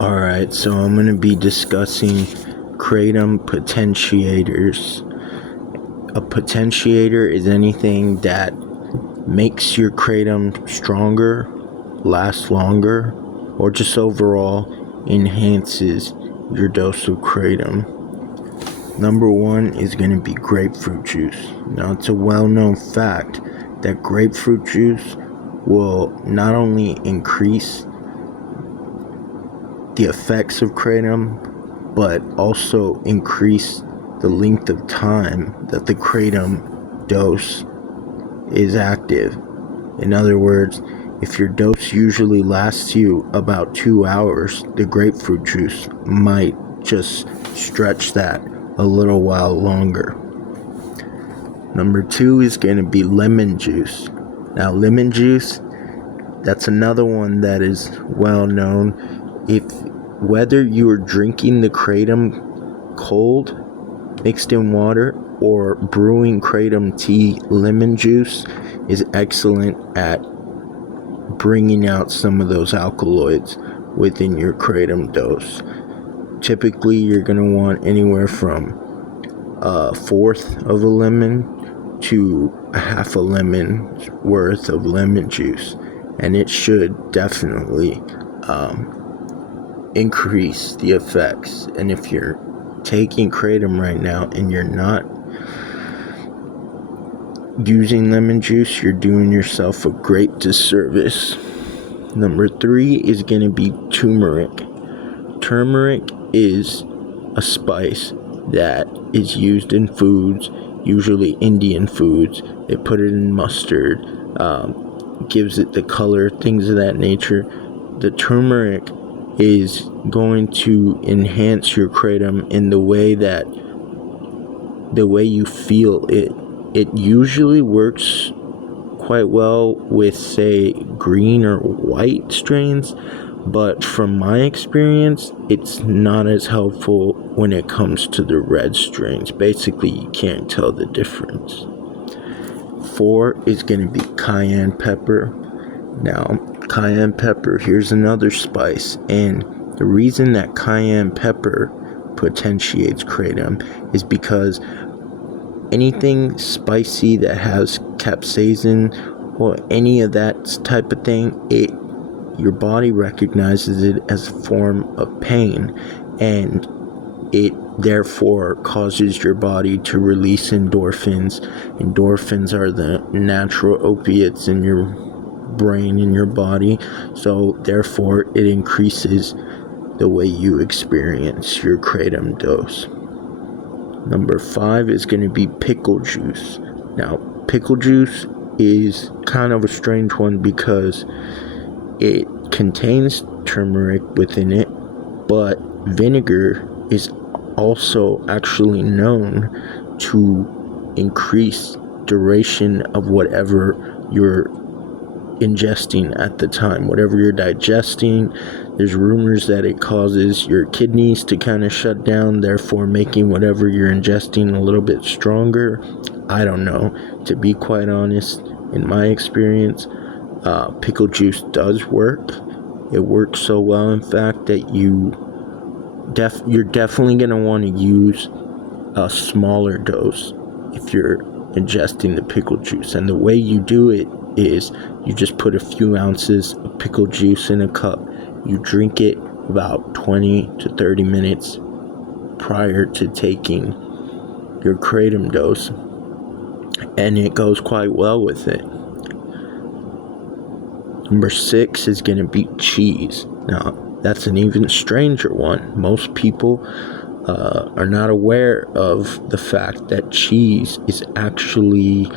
Alright, so I'm going to be discussing Kratom potentiators. A potentiator is anything that makes your Kratom stronger, last longer, or just overall enhances your dose of Kratom. Number one is going to be grapefruit juice. Now, it's a well-known fact that grapefruit juice will not only increase the effects of Kratom, but also increase the length of time that the Kratom dose is active. In other words, if your dose usually lasts you about 2 hours, the grapefruit juice might just stretch that a little while longer. Number two is going to be lemon juice. Now, lemon juice, that's another one that is well known. Whether you are drinking the Kratom cold, mixed in water, or brewing Kratom tea, lemon juice is excellent at bringing out some of those alkaloids within your Kratom dose. Typically, you're going to want anywhere from a fourth of a lemon to a half a lemon's worth of lemon juice, and it should definitely increase the effects. And if you're taking Kratom right now and you're not using lemon juice, you're doing yourself a great disservice. Number three is going to be turmeric. Turmeric is a spice that is used in foods, usually Indian foods. They put it in mustard, gives it the color, things of that nature. The turmeric is going to enhance your Kratom in the way you feel it. It usually works quite well with, say, green or white strains, but from my experience, it's not as helpful when it comes to the red strains. Basically, you can't tell the difference. 4 is going to be cayenne pepper. Now, cayenne pepper, here's another spice, and the reason that cayenne pepper potentiates Kratom is because anything spicy that has capsaicin or any of that type of thing, your body recognizes it as a form of pain, and it therefore causes your body to release endorphins. Endorphins are the natural opiates in your brain, in your body, so therefore it increases the way you experience your Kratom dose. Number 5 is going to be pickle juice. Now, pickle juice is kind of a strange one because it contains turmeric within it, but vinegar is also actually known to increase duration of whatever you're ingesting at the time. Whatever you're digesting, there's rumors that it causes your kidneys to kind of shut down, therefore making whatever you're ingesting a little bit stronger. I don't know. To be quite honest, in my experience, pickle juice does work. It works so well, in fact, that you're definitely going to want to use a smaller dose if you're ingesting the pickle juice. And the way you do it is you just put a few ounces of pickle juice in a cup. You drink it about 20 to 30 minutes prior to taking your Kratom dose, and it goes quite well with it. Number 6 is going to be cheese. Now, that's an even stranger one. Most people are not aware of the fact that cheese is actually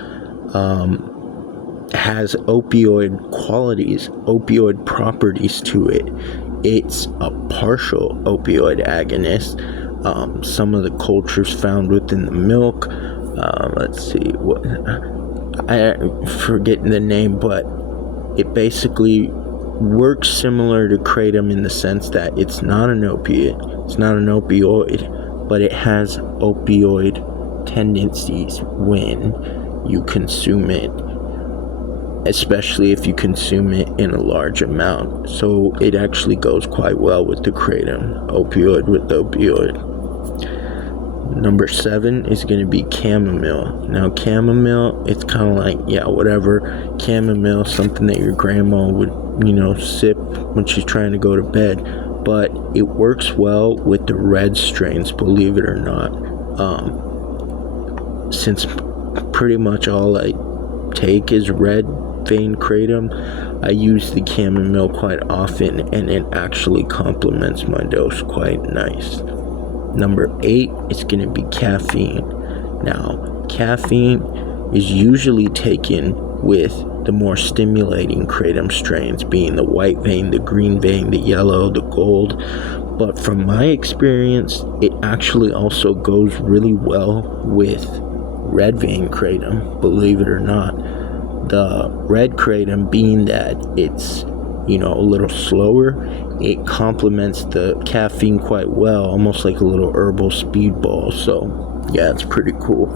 has opioid qualities, opioid properties to it. It's a partial opioid agonist. Some of the cultures found within the milk, let's see, what I'm forgetting the name, but it basically works similar to Kratom in the sense that it's not an opiate, it's not an opioid, but it has opioid tendencies when you consume it. especially if you consume it in a large amount. So it actually goes quite well with the Kratom, opioid with opioid. Number 7 is going to be chamomile. Now, chamomile, it's kind of like, whatever. Chamomile, something that your grandma would, sip when she's trying to go to bed. But it works well with the red strains, believe it or not. Since pretty much all I take is red vein Kratom, I use the chamomile quite often, and it actually complements my dose quite nice. Number 8 is going to be caffeine. Now, caffeine is usually taken with the more stimulating Kratom strains, being the white vein, the green vein, the yellow, the gold. But from my experience, it actually also goes really well with red vein Kratom, believe it or not. The red Kratom, being that it's a little slower, it complements the caffeine quite well, almost like a little herbal speedball. So it's pretty cool.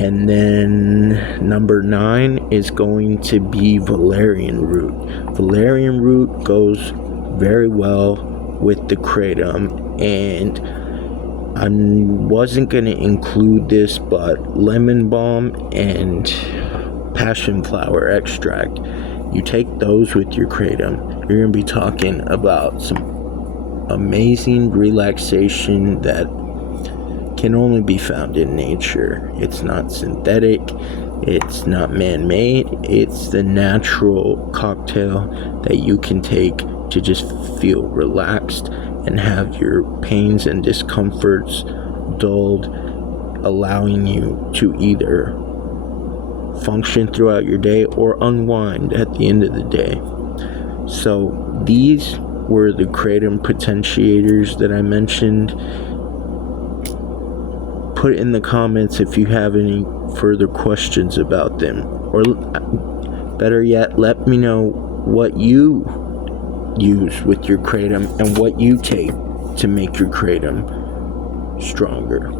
And then number 9 is going to be valerian root. Valerian root goes very well with the Kratom, and I wasn't going to include this, but lemon balm and passion flower extract, you take those with your Kratom, you're going to be talking about some amazing relaxation that can only be found in nature. It's not synthetic, it's not man-made, it's the natural cocktail that you can take to just feel relaxed and have your pains and discomforts dulled, allowing you to either function throughout your day or unwind at the end of the day. So these were the Kratom potentiators that I mentioned. Put in the comments if you have any further questions about them, or better yet, let me know what you use with your Kratom and what you take to make your Kratom stronger.